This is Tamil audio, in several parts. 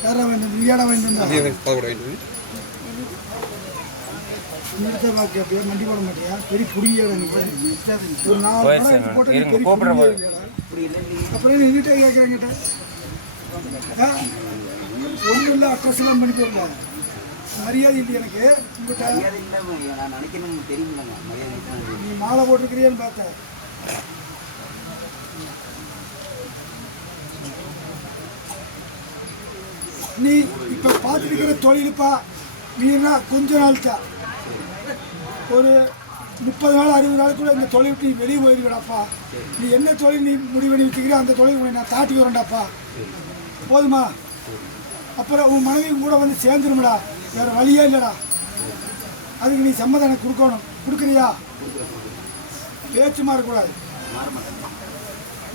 சாரா வேண்டாம் நீயாடா வேண்டாம் நிறுத்த பாக்கியா பேர் மண்டி போட மாட்டியா பெரிய புடிங்கியாடா நீ ஒரு 4 போட்டு அப்புறம் எங்கிட்ட கேட்குறேங்கிட்ட ஒன்றும் இல்லை அட்ரஸ்லாம் பண்ணி போடல மரியாதை இல்லை எனக்கு நீ மாலை போட்டிருக்கிறியான்னு பார்த்தேன் நீ இப்போ பார்த்துருக்கிற தொழிலுப்பா நீனா கொஞ்ச நாள் தான் ஒரு 30 நாள் 60 நாளுக்குள்ள இந்த தொழில் விட்டு நீ வெளியே போயிடுவேடாப்பா நீ என்ன தொழில் நீ முடிவு பண்ணி வச்சுக்கிறியோ அந்த தொழில் உன்னை நான் தாட்டி வரேன்டாப்பா போதுமா அப்புறம் உன் மனைவி கூட வந்து சேர்ந்துருமடா வேறு வழியே இல்லைடா அதுக்கு நீ சம்மதம் கொடுக்கணும் கொடுக்குறியா பேச்சுமா இருக்கக்கூடாது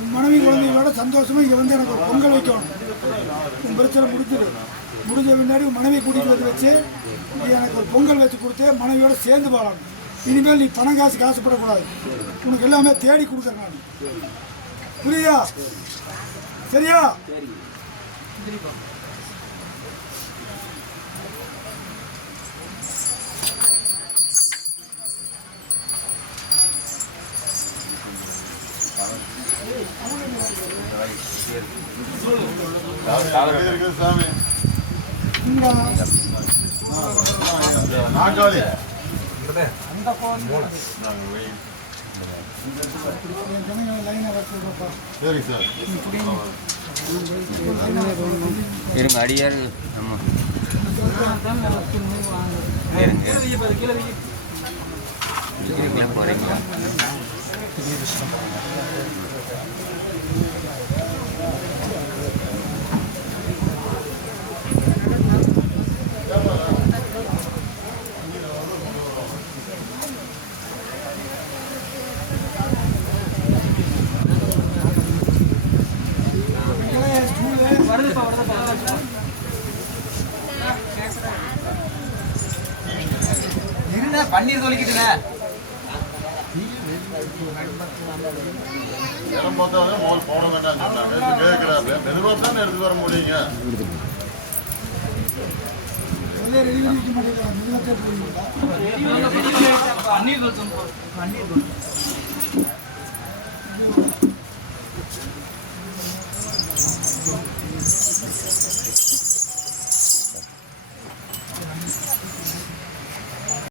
உன் மனைவி குழந்தைகளோட சந்தோஷமாக இங்கே வந்து எனக்கு ஒரு பொங்கல் வைக்கணும் உன் பிரச்சனை முடிஞ்ச பின்னாடி உன் மனைவி கூட்டிகிட்டு வந்து வச்சு நீ எனக்கு ஒரு பொங்கல் வச்சு கொடுத்து மனைவியோட சேர்ந்து போகலாம் இனிமேல் நீ பணம் காசுக்கு ஆசைப்படக்கூடாது உனக்கு எல்லாமே தேடி கொடுக்குறேன் நான் புரியுதா சரியா இருங்க அடியாரு நம்ம போறீங்களா பன்னீர் தொலைக்கிட்டுல இடம் பார்த்தாலே முதல் போட வேண்டாம் சொன்னாங்க கேட்கிறாரு மெதுவாக தானே எடுத்து வர முடியுங்க பன்னீர்